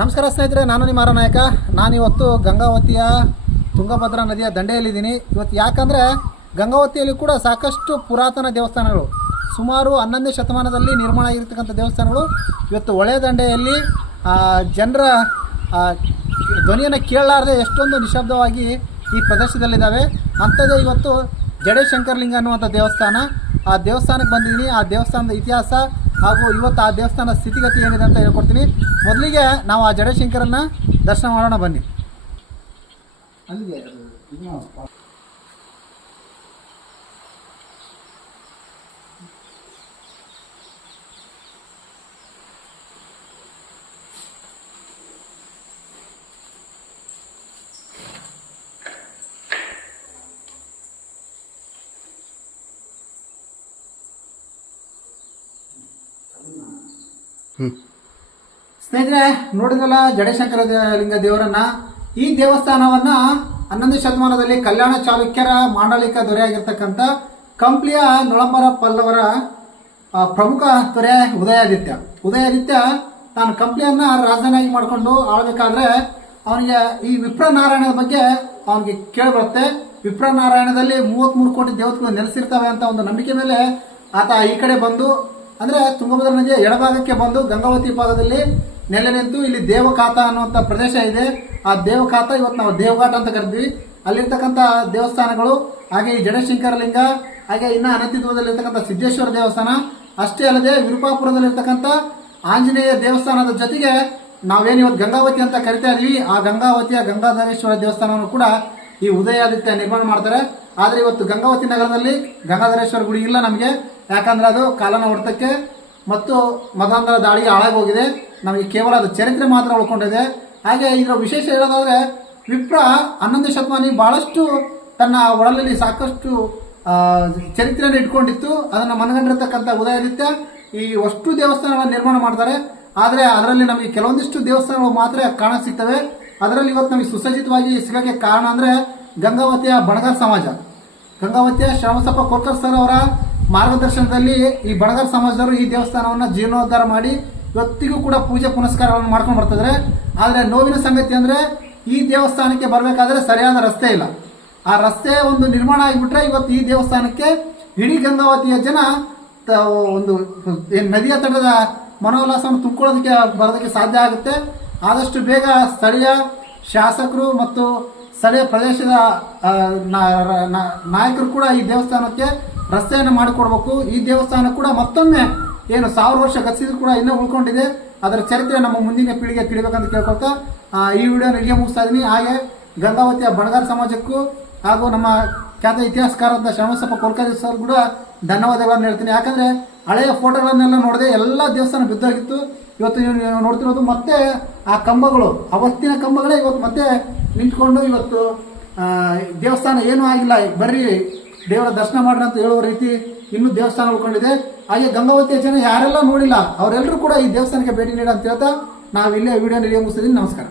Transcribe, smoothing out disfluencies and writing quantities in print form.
ನಮಸ್ಕಾರ ಸ್ನೇಹಿತರೆ, ನಾನು ನಿಮ್ಮ ನಾಯಕ. ನಾನಿವತ್ತು ಗಂಗಾವತಿಯ ತುಂಗಭದ್ರಾ ನದಿಯ ದಂಡೆಯಲ್ಲಿದ್ದೀನಿ. ಇವತ್ತು ಯಾಕಂದರೆ ಗಂಗಾವತಿಯಲ್ಲಿ ಕೂಡ ಸಾಕಷ್ಟು ಪುರಾತನ ದೇವಸ್ಥಾನಗಳು, ಸುಮಾರು 11ನೇ ಶತಮಾನದಲ್ಲಿ ನಿರ್ಮಾಣ ಆಗಿರ್ತಕ್ಕಂಥ ದೇವಸ್ಥಾನಗಳು ಇವತ್ತು ಹೊಳೆ ದಂಡೆಯಲ್ಲಿ ಜನರ ಧ್ವನಿಯನ್ನು ಕೇಳಲಾರದೆ ಎಷ್ಟೊಂದು ನಿಶಬ್ದವಾಗಿ ಈ ಪ್ರದೇಶದಲ್ಲಿದ್ದಾವೆ. ಅಂಥದ್ದೇ ಇವತ್ತು ಜಡೇಶಂಕರಲಿಂಗ ಅನ್ನುವಂಥ ದೇವಸ್ಥಾನ. ಆ ದೇವಸ್ಥಾನಕ್ಕೆ ಬಂದಿದ್ದೀನಿ. ಆ ದೇವಸ್ಥಾನದ ಇತಿಹಾಸ ಹಾಗೂ ಇವತ್ತು ಆ ದೇವಸ್ಥಾನದ ಸ್ಥಿತಿಗತಿ ಏನಿದೆ ಅಂತ ಹೇಳ್ಕೊಡ್ತೀನಿ. ಮೊದಲಿಗೆ ನಾವು ಆ ಜಡೇಶಂಕರನ್ನ ದರ್ಶನ ಮಾಡೋಣ ಬನ್ನಿ. ಸ್ನೇಹಿತರೆ, ನೋಡಿದ್ರಲ್ಲ ಜಡೇಶಂಕರ ಲಿಂಗ ದೇವರನ್ನ. ಈ ದೇವಸ್ಥಾನವನ್ನ 11ನೇ ಶತಮಾನದಲ್ಲಿ ಕಲ್ಯಾಣ ಚಾಲುಕ್ಯರ ಮಾಂಡಲಿಕ ದೊರೆಯಾಗಿರ್ತಕ್ಕಂಥ ಕಂಪ್ಲಿಯ ನೊಳಂಬರ ಪಲ್ಲವರ ಪ್ರಮುಖ ದೊರೆ ಉದಯಾದಿತ್ಯ ತಾನು ಕಂಪ್ಲಿಯನ್ನ ರಾಜಧಾನಿಯಾಗಿ ಮಾಡಿಕೊಂಡು ಆಳ್ಬೇಕಾದ್ರೆ ಅವನಿಗೆ ಈ ವಿಪ್ರನಾರಾಯಣದ ಬಗ್ಗೆ ಅವನಿಗೆ ಕೇಳಿಬರುತ್ತೆ. ವಿಪ್ರನಾರಾಯಣದಲ್ಲಿ 33 ಕೋಟಿ ದೇವತೆಗಳು ನೆಲೆಸಿರ್ತವೆ ಅಂತ ಒಂದು ನಂಬಿಕೆ ಮೇಲೆ ಆತ ಈ ಕಡೆ ಬಂದು, ಅಂದ್ರೆ ತುಂಗಭದ್ರಾ ನದಿಯ ಎಡಭಾಗಕ್ಕೆ ಬಂದು ಗಂಗಾವತಿ ಭಾಗದಲ್ಲಿ ನೆಲೆ ನಿಂತು ಇಲ್ಲಿ ದೇವಕಾತ ಅನ್ನುವಂಥ ಪ್ರದೇಶ ಇದೆ. ಆ ದೇವಕಾತ ಇವತ್ತು ನಾವು ದೇವಘಾಟ ಅಂತ ಕರಿತೀವಿ. ಅಲ್ಲಿರ್ತಕ್ಕಂಥ ದೇವಸ್ಥಾನಗಳು, ಹಾಗೆ ಈ ಜಡೇಶಂಕರ ಲಿಂಗ, ಹಾಗೆ ಇನ್ನ ಅನತಿತ್ವದಲ್ಲಿರ್ತಕ್ಕಂಥ ಸಿದ್ದೇಶ್ವರ ದೇವಸ್ಥಾನ, ಅಷ್ಟೇ ಅಲ್ಲದೆ ವಿರುಪಾಪುರದಲ್ಲಿರ್ತಕ್ಕಂಥ ಆಂಜನೇಯ ದೇವಸ್ಥಾನದ ಜೊತೆಗೆ ನಾವೇನು ಇವತ್ತು ಗಂಗಾವತಿ ಅಂತ ಕರಿತಾ ಇದೀವಿ, ಆ ಗಂಗಾವತಿಯ ಗಂಗಾಧರೇಶ್ವರ ದೇವಸ್ಥಾನವನ್ನು ಕೂಡ ಈ ಉದಯಾದಿತ್ಯ ನಿರ್ಮಾಣ ಮಾಡ್ತಾರೆ. ಆದ್ರೆ ಇವತ್ತು ಗಂಗಾವತಿ ನಗರದಲ್ಲಿ ಗಂಗಾಧರೇಶ್ವರ ಗುಡಿ ಇಲ್ಲ ನಮಗೆ. ಯಾಕಂದ್ರೆ ಅದು ಕಾಲನ ಹೊಡೆತಕ್ಕೆ ಮತ್ತು ಮತಾಂತರ ದಾಳಿಗೆ ಹಾಳಾಗಿ ಹೋಗಿದೆ. ನಮಗೆ ಕೇವಲ ಅದು ಚರಿತ್ರೆ ಮಾತ್ರ ಉಳ್ಕೊಂಡಿದೆ. ಹಾಗೆ ಇದರ ವಿಶೇಷ ಹೇಳೋದಾದ್ರೆ, ವಿಪ್ರ 11ನೇ ಶತಮಾನಿ ಬಹಳಷ್ಟು ತನ್ನ ಒಡಲಲ್ಲಿ ಸಾಕಷ್ಟು ಚರಿತ್ರೆಯನ್ನು ಇಟ್ಕೊಂಡಿತ್ತು. ಅದನ್ನ ಮನಗಂಡಿರ್ತಕ್ಕಂಥ ಉದಯಾದಿತ್ಯ ಈ ಅಷ್ಟು ದೇವಸ್ಥಾನಗಳನ್ನು ನಿರ್ಮಾಣ ಮಾಡ್ತಾರೆ. ಆದ್ರೆ ಅದರಲ್ಲಿ ನಮಗೆ ಕೆಲವೊಂದಿಷ್ಟು ದೇವಸ್ಥಾನಗಳು ಮಾತ್ರ ಕಾಣ ಸಿಗ್ತವೆ. ಅದರಲ್ಲಿ ಇವತ್ತು ನಮಗೆ ಸುಸಜ್ಜಿತವಾಗಿ ಸಿಗಕ್ಕೆ ಕಾರಣ ಅಂದ್ರೆ ಗಂಗಾವತಿಯ ಬಣಗಾರ್ ಸಮಾಜ. ಗಂಗಾವತಿಯ ಶ್ರವಣಸಪ್ಪ ಕೋರ್ಕರ್ ಸರ್ ಅವರ ಮಾರ್ಗದರ್ಶನದಲ್ಲಿ ಈ ಬಣಗಾರ್ ಸಮಾಜದವರು ಈ ದೇವಸ್ಥಾನವನ್ನ ಜೀರ್ಣೋದ್ಧಾರ ಮಾಡಿ ಇವತ್ತಿಗೂ ಕೂಡ ಪೂಜೆ ಪುನಸ್ಕಾರವನ್ನು ಮಾಡ್ಕೊಂಡು ಬರ್ತಿದ್ರೆ. ಆದ್ರೆ ನೋವಿನ ಸಂಗತಿ ಅಂದ್ರೆ ಈ ದೇವಸ್ಥಾನಕ್ಕೆ ಬರಬೇಕಾದ್ರೆ ಸರಿಯಾದ ರಸ್ತೆ ಇಲ್ಲ. ಆ ರಸ್ತೆ ಒಂದು ನಿರ್ಮಾಣ ಆಗಿಬಿಟ್ರೆ ಇವತ್ತು ಈ ದೇವಸ್ಥಾನಕ್ಕೆ ಇಡೀ ಗಂಗಾವತಿಯ ಜನ ಒಂದು ನದಿಯ ತಟದ ಮನೋಲ್ಲಾಸವನ್ನು ತುಂಬಿಕೊಳ್ಳೋದಕ್ಕೆ ಬರೋದಕ್ಕೆ ಸಾಧ್ಯ ಆಗುತ್ತೆ. ಆದಷ್ಟು ಬೇಗ ಸ್ಥಳೀಯ ಶಾಸಕರು ಮತ್ತು ಸ್ಥಳೀಯ ಪ್ರದೇಶದ ನಾಯಕರು ಕೂಡ ಈ ದೇವಸ್ಥಾನಕ್ಕೆ ರಸ್ತೆಯನ್ನು ಮಾಡಿಕೊಡ್ಬೇಕು. ಈ ದೇವಸ್ಥಾನ ಕೂಡ ಮತ್ತೊಮ್ಮೆ ಏನು 1000 ವರ್ಷ ಗತಿಸಿದ್ರು ಕೂಡ ಇನ್ನೂ ಉಳ್ಕೊಂಡಿದೆ. ಅದರ ಚರಿತ್ರೆ ನಮ್ಮ ಮುಂದಿನ ಪೀಳಿಗೆ ತಿಳಿಬೇಕಂತ ಕೇಳ್ಕೊಳ್ತಾ ಈ ವಿಡಿಯೋನ ಇಲ್ಲಿಗೆ ಮುಗಿಸ್ತಾ ಇದೀನಿ. ಹಾಗೆ ಗಂಗಾವತಿಯ ಬಣಗಾರ್ ಸಮಾಜಕ್ಕೂ ಹಾಗೂ ನಮ್ಮ ಖ್ಯಾತ ಇತಿಹಾಸಕಾರರಾದ ಶ್ರವಣಸಪ್ಪ ಕೋರ್ಕರ್ ಸರ್ ಕೂಡ ಧನ್ಯವಾದಗಳನ್ನು ಹೇಳ್ತೀನಿ. ಯಾಕಂದ್ರೆ ಹಳೆಯ ಫೋಟೋಗಳನ್ನೆಲ್ಲ ನೋಡಿದೆ, ಎಲ್ಲ ದೇವಸ್ಥಾನ ಬಿದ್ದೋಗಿತ್ತು. ಇವತ್ತು ನೀವು ನೋಡ್ತಿರೋದು ಮತ್ತೆ ಆ ಕಂಬಗಳು, ಅವತ್ತಿನ ಕಂಬಗಳೇ ಇವತ್ತು ಮತ್ತೆ ನಿಂತ್ಕೊಂಡು ಇವತ್ತು ದೇವಸ್ಥಾನ ಏನೂ ಆಗಿಲ್ಲ, ಬರ್ರಿ ದೇವರ ದರ್ಶನ ಮಾಡ್ರಿ ಅಂತ ಹೇಳುವ ರೀತಿ ಇನ್ನೂ ದೇವಸ್ಥಾನ ಉಳ್ಕೊಂಡಿದೆ. ಹಾಗೆ ಗಂಗಾವತಿಯ ಜನ ಯಾರೆಲ್ಲ ನೋಡಿಲ್ಲ ಅವರೆಲ್ಲರೂ ಕೂಡ ಈ ದೇವಸ್ಥಾನಕ್ಕೆ ಭೇಟಿ ನೀಡ ಅಂತ ಹೇಳ್ತಾ ನಾವು ಇಲ್ಲೇ ವಿಡಿಯೋ ಮುಗಿಸ್ತಿದ್ದೀನಿ. ನಮಸ್ಕಾರ.